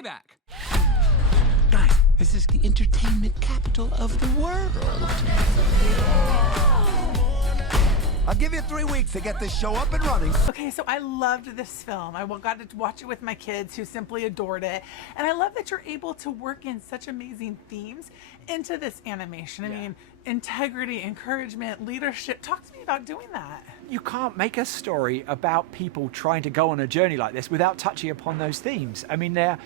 playback. Guys, this is the entertainment capital of the world. I'll give you 3 weeks to get this show up and running. Okay, so I loved this film. I got to watch it with my kids who simply adored it. And I love that you're able to work in such amazing themes into this animation. I mean, integrity, encouragement, leadership. Talk to me about doing that. You can't make a story about people trying to go on a journey like this without touching upon those themes. I mean, they're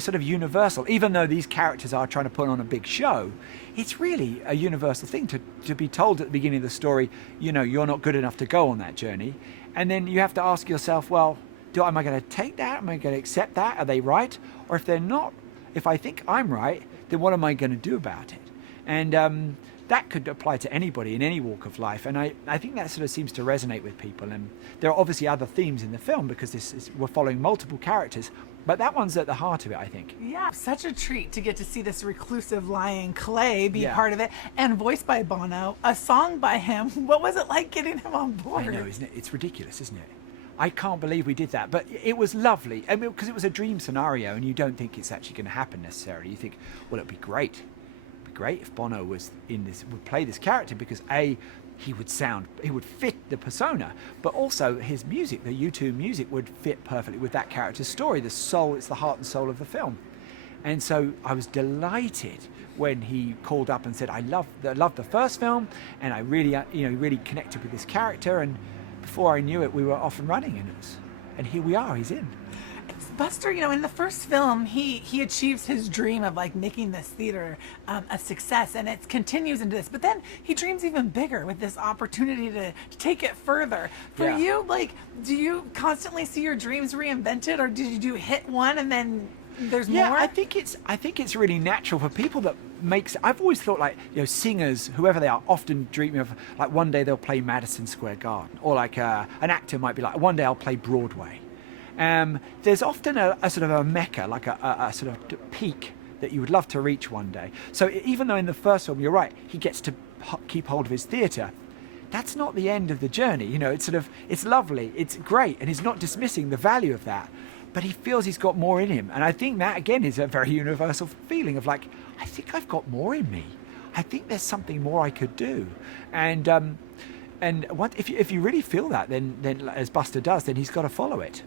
sort of universal. Even though these characters are trying to put on a big show, it's really a universal thing to be told at the beginning of the story, you know, you're not good enough to go on that journey. And then you have to ask yourself, well, am I going to take that? Am I going to accept that? Are they right? Or if they're not, if I think I'm right, then what am I going to do about it? And that could apply to anybody in any walk of life. And I think that sort of seems to resonate with people. And there are obviously other themes in the film because we're following multiple characters, but that one's at the heart of it, I think. Yeah, such a treat to get to see this reclusive lion Clay be part of it, and voiced by Bono, a song by him. What was it like getting him on board? I know, isn't it? It's ridiculous, isn't it? I can't believe we did that, but it was lovely. I mean, because it was a dream scenario, and you don't think it's actually going to happen necessarily. You think, well, it'd be great. It'd be great if Bono was in this, would play this character, because he would fit the persona, but also his music, the U2 music, would fit perfectly with that character's story. The soul, it's the heart and soul of the film. And so I was delighted when he called up and said, I love the first film, and I really, really connected with this character. And before I knew it, we were off and running, and here we are, he's in. Buster, in the first film, he achieves his dream of like making this theater a success, and it continues into this. But then he dreams even bigger with this opportunity to take it further. For you, like, do you constantly see your dreams reinvented, or did you hit one and then there's more? Yeah, I think it's really natural for people that makes. I've always thought, like, singers, whoever they are, often dreaming of like one day they'll play Madison Square Garden, or like an actor might be like, one day I'll play Broadway. There's often a sort of a mecca, like a sort of peak that you would love to reach one day. So even though in the first film, you're right, he gets to keep hold of his theatre, that's not the end of the journey. It's lovely, it's great, and he's not dismissing the value of that, but he feels he's got more in him. And I think that, again, is a very universal feeling of like, I think I've got more in me. I think there's something more I could do. And if you really feel that, then as Buster does, then he's got to follow it.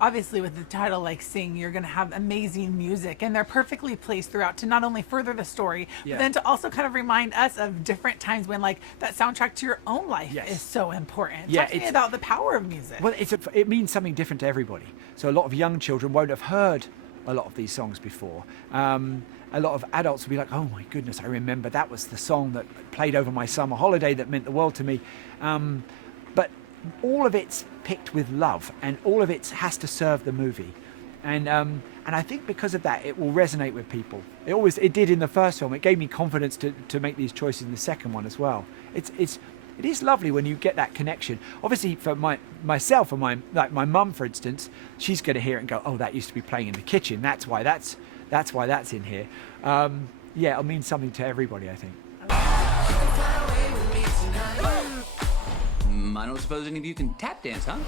Obviously with the title like Sing, you're going to have amazing music, and they're perfectly placed throughout to not only further the story, but then to also kind of remind us of different times when like that soundtrack to your own life is so important. Talk to me about the power of music. Well, it means something different to everybody. So a lot of young children won't have heard a lot of these songs before. A lot of adults will be like, oh my goodness, I remember that was the song that played over my summer holiday that meant the world to me. But all of it's picked with love, and all of it has to serve the movie, and I think because of that it will resonate with people. It did in the first film. It gave me confidence to make these choices in the second one as well. It is lovely when you get that connection. Obviously for myself and my mum, for instance, she's going to hear it and go, oh, that used to be playing in the kitchen, that's why that's in here. It'll mean something to everybody, I think. I don't suppose any of you can tap dance, huh?